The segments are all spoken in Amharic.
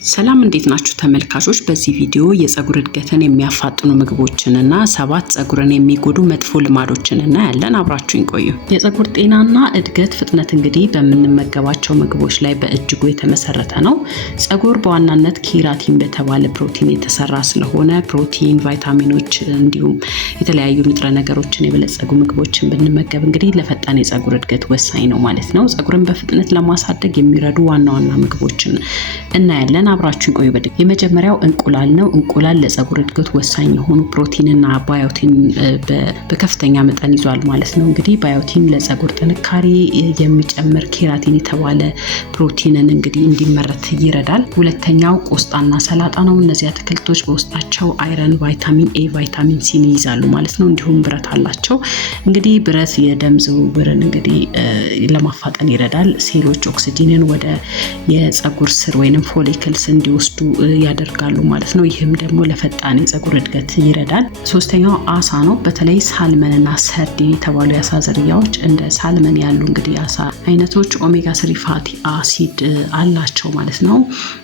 ሰላም እንዴት ናችሁ ተመልካቾች? በዚህ ቪዲዮ የፀጉር እድገትን የሚያፋጥኑ ምግቦችንና 7 ፀጉርን የሚጎዱ መጥፎ ልማዶችን እናያለን። አብራችሁን ቆዩ። የፀጉር ጤናና እድገት ፍጥነት እንግዲህ በምንመገባቸው ምግቦች ላይ በእጅጉ የተመሰረተ ነው። ፀጉር በዋናነት ኬራቲን በተባለ ፕሮቲን የተሰራ ስለሆነ ፕሮቲን፣ ቫይታሚኖች እንዲሁም የተለያዩ ንጥረ ነገሮችን የበለጸጉ ምግቦችን ብንመገብ እንግዲህ ለፈጣን የፀጉር እድገት ወሳኝ ነው ማለት ነው። ፀጉርን በፍጥነት ለማሳደግ የሚረዱ ዋና ዋና ምግቦችን እናያለን። አብራችሁን ቆዩ። የመጀመሪያው እንቁላል ነው። እንቁላል ለፀጉር እድገት ወሳኝ የሆኑ ፕሮቲንና ባዮቲን በከፍተኛ መጠን ይዟል ማለት ነው። እንግዲህ ባዮቲን ለፀጉር ጥንካሬ የሚጨምር ኬራቲን የተባለ ፕሮቲንን እንግዲህ እንዲመረት ይረዳል። ሁለተኛው ቆስጣና ሰላጣ ነው። እነዚህ አትክልቶች በውስጣቸው አይረን፣ ቫይታሚን ኤ፣ ቫይታሚን ሲን ይይዛሉ ማለት ነው። እንዲሁም ብረት አላቸው። እንግዲህ ብረት የደም ዝውውርን እንግዲህ ለማፋጠን ይረዳል። ሴሎች ኦክሲጂንን ወደ የፀጉር ስር ወይንም ፎሊክል እንዲወስዱ ያደርጋሉ ማለት ነው። ይህም ደግሞ ለፈጣን የፀጉር እድገት ይረዳል። ሶስተኛው አሳ ነው። በተለይ ሳልመንና ሰርዲን የተባሉ የአሳ ዝርያዎች እንደ ሳልመን ያሉ እንግዲህ የአሳ አይነቶች ኦሜጋ 3 ፋቲ አሲድ አላቸው ማለት ነው።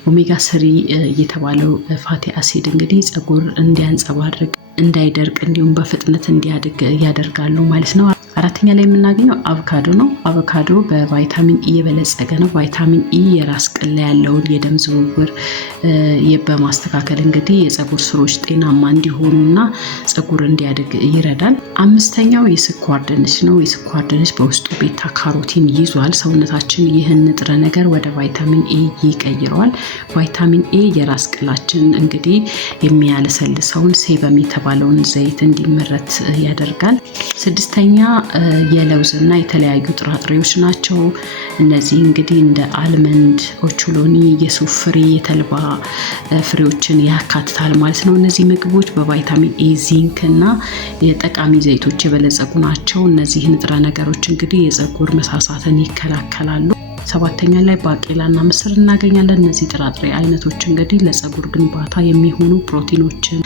ኦሜጋ 3 የተባለው ፋቲ አሲድ እንግዲህ ፀጉር እንዲያንጸባርቅ፣ እንዳይደርቅ እንዲሁም በፍጥነት እንዲያድግ ያደርጋሉ ማለት ነው። አራተኛ ላይ የምናገኘው አቮካዶ ነው። አቮካዶ በቫይታሚን ኢ የበለጸገ ነው። ቫይታሚን ኢ የራስ ቅል ላይ ያለውን የደም ዝውውር በማስተካከል እንግዲህ የፀጉር ስሮች ጤናማ እንዲሆኑና ፀጉር እንዲያድግ ይረዳል። አምስተኛው የስኳር ድንች ነው። የስኳር ድንች በውስጡ ቤታ ካሮቲን ይዟል። ሰውነታችን ይህን ንጥረ ነገር ወደ ቫይታሚን ኤ ይቀይረዋል። ቫይታሚን ኤ የራስ ቅላችን እንግዲህ የሚያለሰልሰውን ሴበም የተባለውን ዘይት እንዲመረት ያደርጋል። ስድስተኛ የለውዝና የተለያዩ ጥራጥሬዎች ናቸው። እነዚህ እንግዲህ እንደ አልመንድ፣ ኦቾሎኒ፣ የሱፍ ፍሬ፣ የተልባ ፍሬዎችን ያካትታል ማለት ነው። እነዚህ ምግቦች በቫይታሚን ኤ፣ ዚንክ እና የጠቃሚ ዘይቶች የበለጸጉ ናቸው። እነዚህ ንጥረ ነገሮች እንግዲህ የፀጉር መሳሳትን ይከላከላሉ። ሰባተኛ ላይ ባቄላና ምስር እናገኛለን። እነዚህ ጥራጥሬ አይነቶች እንግዲህ ለፀጉር ግንባታ የሚሆኑ ፕሮቲኖችን፣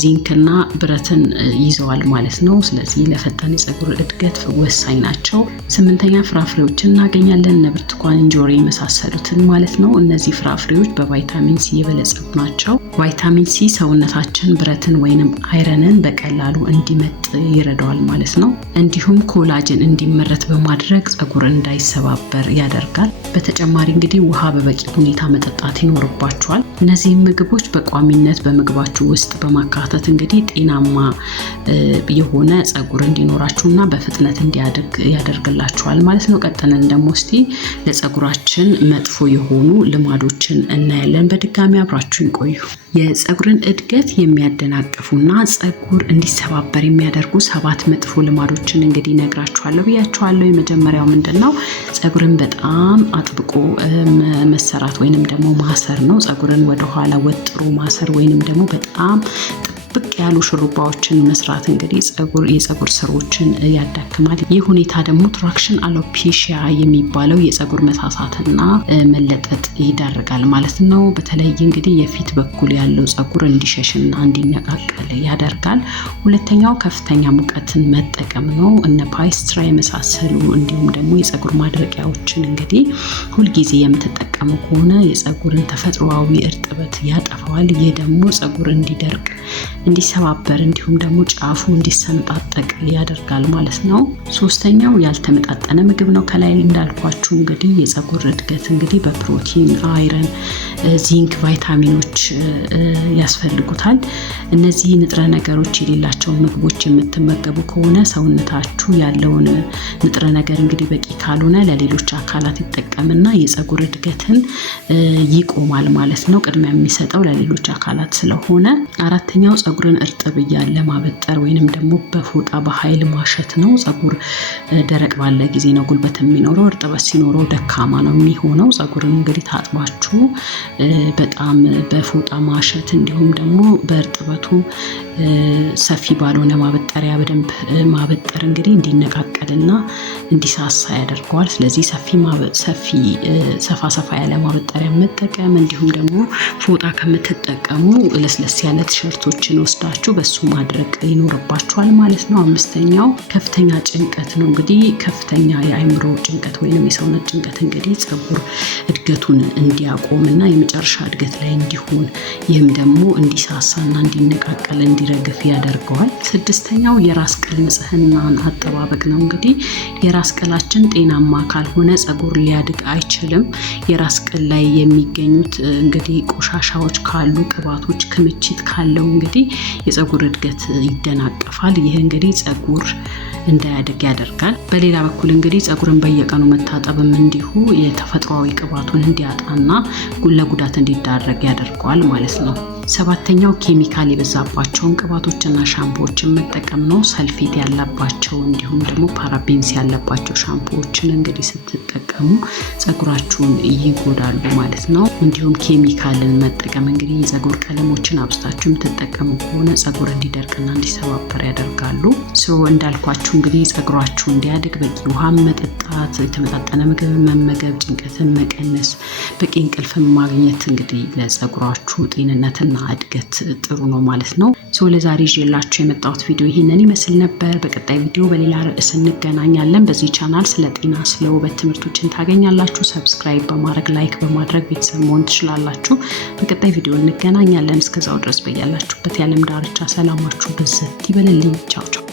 ዚንክና ብረትን ይዘዋል ማለት ነው። ስለዚህ ለፈጣን የፀጉር እድገት ወሳኝ ናቸው። ስምንተኛ ፍራፍሬዎችን እናገኛለን። እነ ብርቱካን፣ እንጆሪ የመሳሰሉትን ማለት ነው። እነዚህ ፍራፍሬዎች በቫይታሚን ሲ የበለጸጉ ናቸው። ቫይታሚን ሲ ሰውነታችን ብረትን ወይንም አይረንን በቀላሉ እንዲመጥ ይረዳዋል ማለት ነው። እንዲሁም ኮላጅን እንዲመረት በማድረግ ፀጉር እንዳይሰባበር ያደርጋል። በተጨማሪ እንግዲህ ውሃ በበቂ ሁኔታ መጠጣት ይኖርባቸዋል። እነዚህ ምግቦች በቋሚነት በምግባችሁ ውስጥ በማካተት እንግዲህ ጤናማ የሆነ ፀጉር እንዲኖራችሁና በፍጥነት እንዲያድግ ያደርግላችኋል ማለት ነው። ቀጥለን ደግሞ እስቲ ለፀጉራችን መጥፎ የሆኑ ልማዶችን እናያለን። በድጋሚ አብራችሁን ቆዩ። የፀጉርን እድገት የሚያደናቅፉና ፀጉር እንዲሰባበር የሚያደርጉ 7 መጥፎ ልማዶችን እንግዲህ ነግራችኋለሁ ብያችኋለሁ። የመጀመሪያው ምንድነው? ፀጉርን በጣም አጥብቆ መሰራት ወይንም ደግሞ ማሰር ነው። ፀጉርን ወደ ኋላ ወጥሮ ማሰር ወይንም ደግሞ በጣም ጥብቅ ያሉ ሽሩባዎችን መስራት እንግዲህ የፀጉር ስሮችን ያዳክማል። ይህ ሁኔታ ደግሞ ትራክሽን አሎፔሺያ የሚባለው የፀጉር መሳሳትና መለጠጥ ይዳርጋል ማለት ነው። በተለይ እንግዲህ የፊት በኩል ያለው ፀጉር እንዲሸሽና እንዲነቃቀል ያደርጋል። ሁለተኛው ከፍተኛ ሙቀትን መጠቀም ነው። እነ ፓይስትራ የመሳሰሉ እንዲሁም ደግሞ የፀጉር ማድረቂያዎችን እንግዲህ ሁልጊዜ የምትጠቀሙ ከሆነ የፀጉርን ተፈጥሯዊ እርጥበት ያጠፋዋል። ይህ ደግሞ ፀጉር እንዲደርቅ፣ እንዲሰባበር እንዲሁም ደግሞ ጫፉ እንዲሰነጣጠቅ ያደርጋል ማለት ነው። ሶስተኛው ያልተመጣጠነ ምግብ ነው። ከላይ እንዳልኳችሁ እንግዲህ የፀጉር እድገት እንግዲህ በፕሮቲን፣ አይረን፣ ዚንክ፣ ቫይታሚኖች ያስፈልጉታል። እነዚህ ንጥረ ነገሮች የሌላቸውን ምግቦች የምትመገቡ ከሆነ ሰውነታችሁ ያለውን ንጥረ ነገር እንግዲህ በቂ ካልሆነ ለሌሎች አካላት ይጠቀምና የፀጉር እድገትን ይቆማል ማለት ነው። ቅድሚያ የሚሰጠው ለሌሎች አካላት ስለሆነ። አራተኛው ፀጉርን እርጥብ እያለ ማበጠር ወይንም ደግሞ በፎጣ በኃይል ማሸት ነው። ፀጉር ደረቅ ባለ ጊዜ ነው ጉልበት የሚኖረው። እርጥበት ሲኖረው ደካማ ነው የሚሆነው። ፀጉርን እንግዲህ ታጥባችሁ በጣም በፎጣ ማሸት እንዲሁም ደግሞ በእርጥበቱ ሰፊ ባልሆነ ማበጠሪያ በደንብ ማበጠር እንግዲህ እንዲነቃቀልና እንዲሳሳ ያደርገዋል። ስለዚህ ሰፋ ያለ ማበጠሪያ መጠቀም እንዲሁም ደግሞ ፎጣ ከምትጠቀሙ ለስለስ ያለ ቲሸርቶችን ቪዲዮዎችን ወስዳችሁ በሱ ማድረግ ይኖርባችኋል ማለት ነው። አምስተኛው ከፍተኛ ጭንቀት ነው። እንግዲህ ከፍተኛ የአእምሮ ጭንቀት ወይንም የሰውነት ጭንቀት እንግዲህ ፀጉር እድገቱን እንዲያቆምና የመጨረሻ እድገት ላይ እንዲሆን ይህም ደግሞ እንዲሳሳና እንዲነቃቀል እንዲረግፍ ያደርገዋል። ስድስተኛው የራስ ቅል ንጽህናን አጠባበቅ ነው። እንግዲህ የራስ ቅላችን ጤናማ ካልሆነ ፀጉር ሊያድግ አይችልም። የራስ ቅል ላይ የሚገኙት እንግዲህ ቆሻሻዎች ካሉ፣ ቅባቶች ክምችት ካለው እንግዲህ የፀጉር እድገት ይደናቀፋል። ይህ እንግዲህ ፀጉር እንዳያድግ ያደርጋል። በሌላ በኩል እንግዲህ ፀጉርን በየቀኑ መታጠብም እንዲሁ የተፈጥሯዊ ቅባቱን እንዲያጣና ለጉዳት እንዲዳረግ ያደርገዋል ማለት ነው። ሰባተኛው ኬሚካል የበዛባቸውን ቅባቶችና ሻምፖዎችን መጠቀም ነው። ሰልፌት ያለባቸው እንዲሁም ደግሞ ፓራቤንስ ያለባቸው ሻምፖዎችን እንግዲህ ስትጠቀሙ ፀጉራችሁን ይጎዳሉ ማለት ነው። እንዲሁም ኬሚካልን መጠቀም እንግዲህ የፀጉር ቀለሞችን አብዝታችሁ የምትጠቀሙ ከሆነ ፀጉር እንዲደርቅና እንዲሰባበር ያደርጋሉ። እንዳልኳችሁ እንግዲህ ፀጉራችሁ እንዲያድግ በቂ ውሃ መጠጣት፣ የተመጣጠነ ምግብ መመገብ፣ ጭንቀትን መቀነስ፣ በቂ እንቅልፍን ማግኘት እንግዲህ ለፀጉራችሁ ጤንነትና እድገት ጥሩ ነው ማለት ነው። ለዛሬ ይዤላችሁ የመጣሁት ቪዲዮ ይሄንን ይመስል ነበር። በቀጣይ ቪዲዮ በሌላ ርዕስ እንገናኛለን። በዚህ ቻናል ስለ ጤና፣ ስለ ውበት ትምህርቶችን ታገኛላችሁ። ሰብስክራይብ በማድረግ ላይክ በማድረግ ቤተሰብ መሆን ትችላላችሁ። በቀጣይ ቪዲዮ እንገናኛለን። እስከዛው ድረስ በያላችሁበት የዓለም ዳርቻ ሰላማችሁ ብዝት ይበልልኝ። ቻው ቻው።